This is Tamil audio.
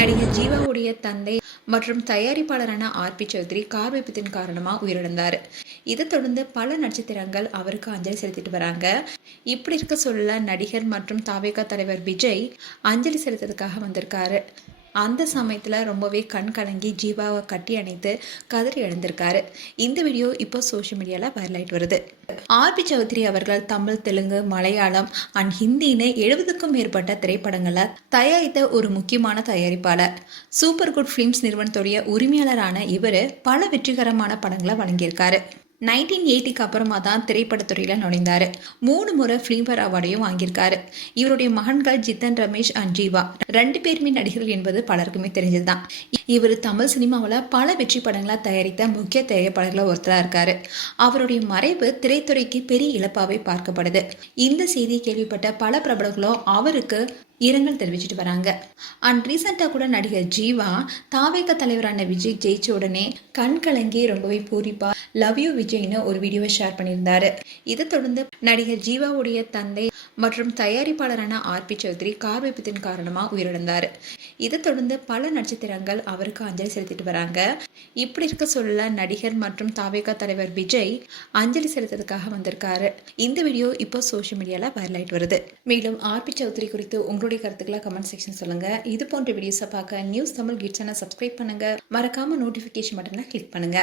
நடிகர் ஜீவாவுடைய தந்தை மற்றும் தயாரிப்பாளரான ஆர்.பி. சௌத்ரி கார் விபத்தின் காரணமா உயிரிழந்தார். இதை தொடர்ந்து பல நட்சத்திரங்கள் அவருக்கு அஞ்சலி செலுத்திட்டு வராங்க. இப்படி இருக்க சொல்ல நடிகர் மற்றும் தாவேகா தலைவர் விஜய் அஞ்சலி செலுத்துறதுக்காக வந்திருக்காரு. அந்த சமயத்துல ரொம்பவே கண் கலங்கி ஜீவாவை கட்டி அணைத்து கதறி எழுந்திருக்காரு. இந்த வீடியோ இப்போ சோஷியல் மீடியால வைரல் ஆயிட்டு வருது. ஆர்.பி. சௌத்ரி அவர்கள் தமிழ், தெலுங்கு, மலையாளம் அண்ட் ஹிந்தின்னு 70க்கும் மேற்பட்ட திரைப்படங்களை தயாரித்த ஒரு முக்கியமான தயாரிப்பாளர். சூப்பர் குட் ஃபிலிம்ஸ் நிறுவனத்துடைய உரிமையாளரான இவர் பல வெற்றிகரமான படங்களை வழங்கியிருக்காரு. 1980க்கு அப்புறமா தான் திரைப்படத்துறையில நுழைந்தாரு. 3 முறை ஃபிலிம்பேர் அவார்டையும் வாங்கியிருக்காரு. இவருடைய மகன்கள் ஜித்தன், ரமேஷ் அண்ட் ஜீவா 2 பேருமே நடிகர்கள் என்பது பலருக்குமே தெரிஞ்சதுதான். இவர் தமிழ் சினிமாவில் பல வெற்றி படங்களை தயாரித்த முக்கிய தயாரிப்பாளர்களை ஒருத்தராக இருக்காரு. அவருடைய மறைவு திரைத்துறைக்கு பெரிய இழப்பாவே பார்க்கப்படுது. இந்த செய்தியை கேள்விப்பட்ட பல பிரபலங்களும் அவருக்கு இரங்கல் தெரிவிச்சிட்டு வராங்க. அண்ட் ரீசெண்டாக கூட நடிகர் ஜீவா தாவேகா தலைவரான விஜய் ஜெயிச்ச உடனே கண் கலங்கி ரொம்பவே பூரிப்பா லவ் யூ விஜய்னு ஒரு வீடியோவை ஷேர் பண்ணியிருந்தாரு. இதை தொடர்ந்து நடிகர் ஜீவாவுடைய தந்தை மற்றும் தயாரிப்பாளரான ஆர்.பி. சௌத்ரி கார் விபத்தின் காரணமா உயிரிழந்தார். இதை தொடர்ந்து பல நட்சத்திரங்கள் அவருக்கு அஞ்சலி செலுத்திட்டு வராங்க. இப்படி இருக்க சொல்ல நடிகர் மற்றும் தாவேகா தலைவர் விஜய் அஞ்சலி செலுத்துறதுக்காக வந்திருக்காரு. இந்த வீடியோ இப்போ சோஷியல் மீடியால வைரல் ஆயிட்டு வருது. மேலும் ஆர்.பி. சௌத்ரி குறித்து உங்களுடைய கருத்துக்களை கமெண்ட் செக்ஷன் சொல்லுங்க. இது போன்ற வீடியோஸை பார்க்க நியூஸ் தமிழ் கிட் சேனல் சப்ஸ்கிரைப் பண்ணுங்க. மறக்காம நோட்டிபிகேஷன் பட்டனை கிளிக் பண்ணுங்க.